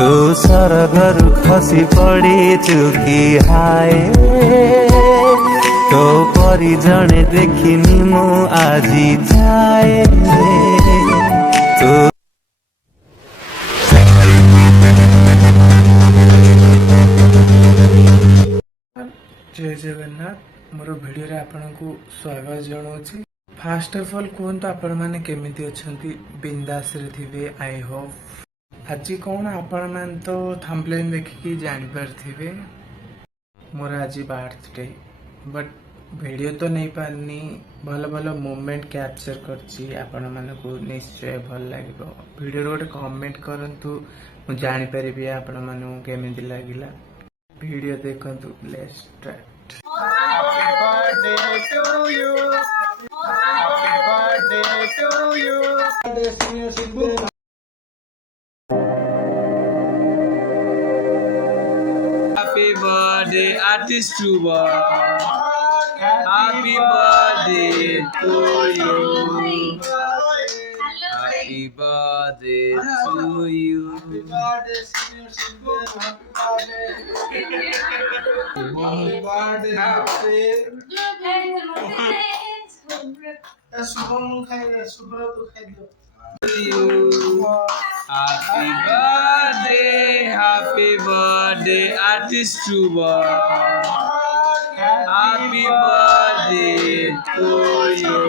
तू सरगरु खसी पड़ीचु कि हाय तो परी जणे देखिनी मु आजी जाए तू जय जगन्नाथ मोर भिडियो रे आपनको स्वागत जनाऊँ। फास्ट ऑफ ऑल कहतु आपण मैंने केमिति अछंती बिंदास रे थिबे आई होप। आज कौन आपण मैंने तो थंबनेल देखिकी जानि पारथिबे मोर आज बर्थडे बट वीडियो तो नहीं पारनी भल भल मोमेंट कैप्चर करछि आपण मानको निश्चय भल लागिबो। वीडियो रे गोटे कमेंट करंतु मु जानि परिबि आपण मानको केमिति लागिला। वीडियो देखंतु let's start. Happy birthday to you. Happy birthday to you. Happy birthday, artist Ruba. Happy birthday to you. Happy birthday to you. Happy birthday, senior citizen. Happy birthday. Shubham खाई सुब्रत खाई दो। Happy birthday, artist Ruba. Happy birthday to you.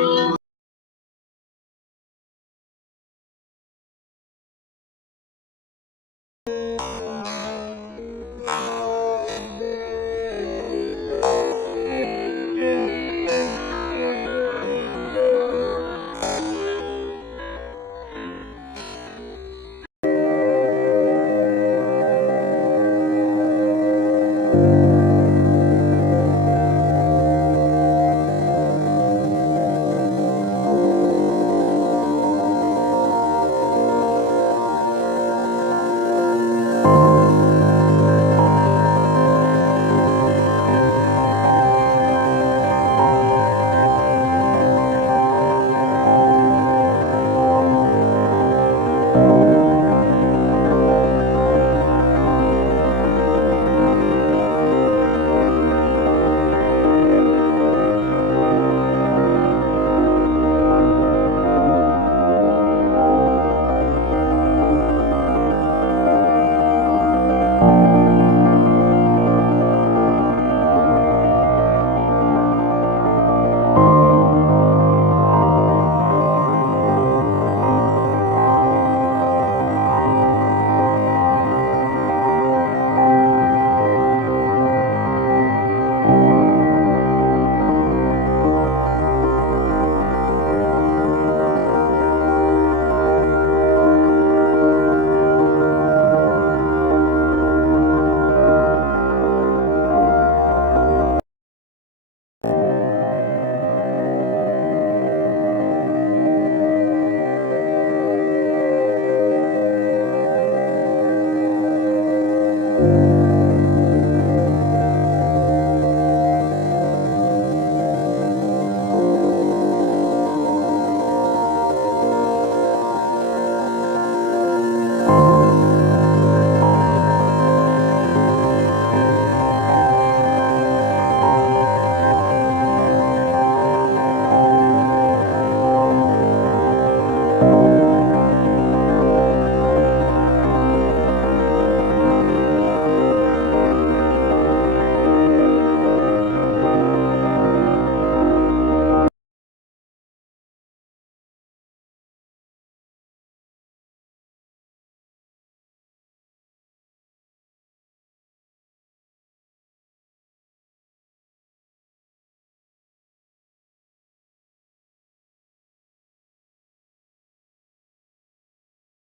you